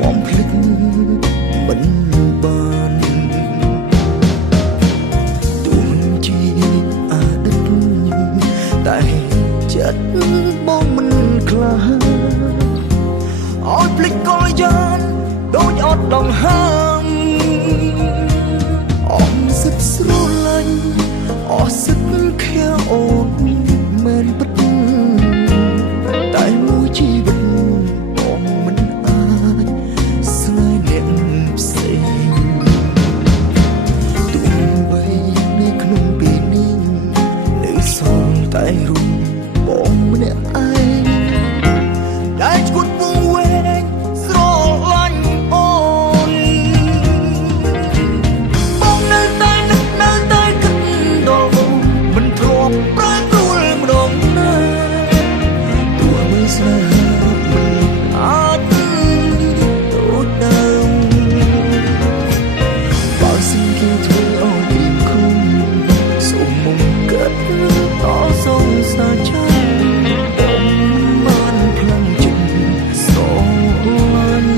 បងភ្លេចមិនបានទូមិនជាអតីតតែចិត្តបងមិនខ្លាចឲ្យភ្លេចកលយានដូចអត់ដងហើមអមសិតស្រឡាញ់អស់សិតខែអូនមែនពិតតែមួយជីវិតបងមិនអាចស្នេហ៍អ្នកផ្សេងទោះបីនៅក្នុងពេលនេះនៅសល់តែរូបបងម្នាក់ឯងដែលឈួតពងវែងស្រឡាញ់អូនបងនៅតែនឹកនៅតែគិតដល់អូនមិនធ្លាប់ប្រែប្រួលម្ដងណាទោះបីស្នេហ៍មិនអាចដូចដើមបើសិនគេធ្វើឲ្យពីគុំសូមមុំកាត់ដល់សងសាចាបានផ្លាំងចិត្តស្រឡាញ់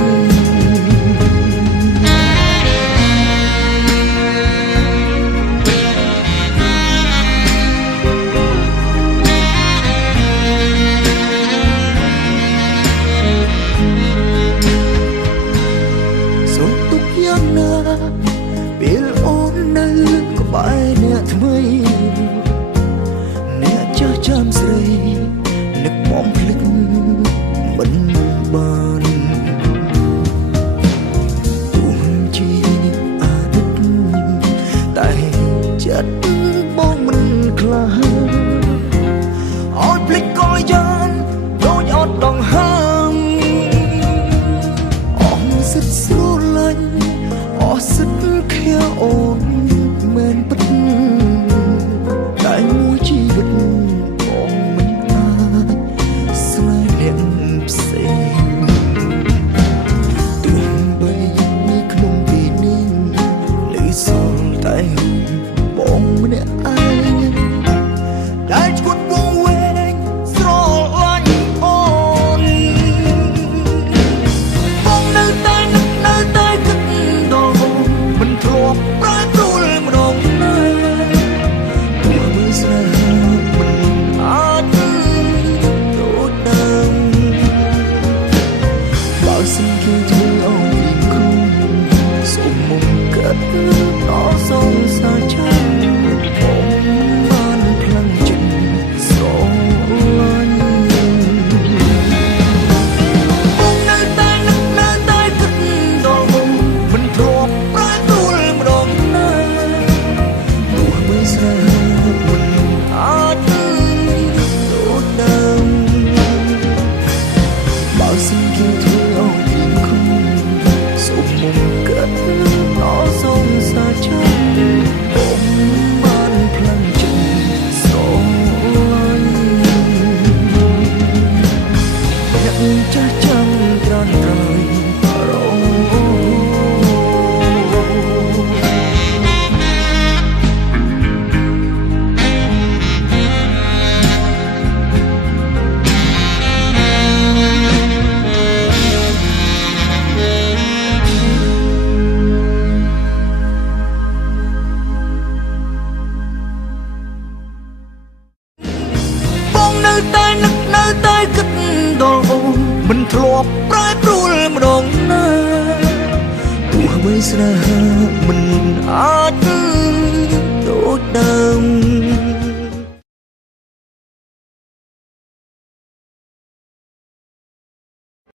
សូមទុកយ៉ាងណាពេលអូននៅក្បែរអ្នកថ្មីអ្នកចាស់ចាំស្រីនឹកបងភ្លេចមិនបានទោះជាអតីតតែចិត្តបងមិនខ្លាចឲ្យភ្លេចកលយានដូចអត់ដងហើមអស់សិតស្រឡាញ់អស់សិតខែអូនមែនពិតតែមួយជីវិតបងមិនអាចស្នេហ៍អ្នកផ្សេងទោះបីនៅក្នុងពេលនេះនៅសល់តែរូបបងម្នាក់ឯងដែលឈួតពងវែងស្រឡាញ់អូនបងនៅតែនឹកនៅតែគិតដល់អូនមិនធ្លាប់ប្រែប្រួលម្ដងណាទោះបីស្នេហ៍មិនអាចដូចដើមបើសិនគេធ្វើឲ្យពីគុំសូមមុំកាត់ដល់សងសាចាបងបានផ្លាំងចិត្តស្រឡាញ់បងនៅតែនឹកនៅតែគិតដល់អូនមិនធ្លាប់ប្រែប្រួលម្ដងណាទោះបីស្នេហ៍មិនអាចដូចដើមបើសិនគេធ្វើឲ្យពីគុំសូមមុំកាត់ដល់សងសាចាបងបានផ្លាំងចិត្តស្រឡាញ់អ្នកចាស់ចាំត្រានត្រៃរងបងនៅតែនឹកនៅតែគិតដល់អូនមិនធ្លាប់ប្រែប្រួលម្ដងណាទោះបីស្នេហ៍មិនអាចដូចដើម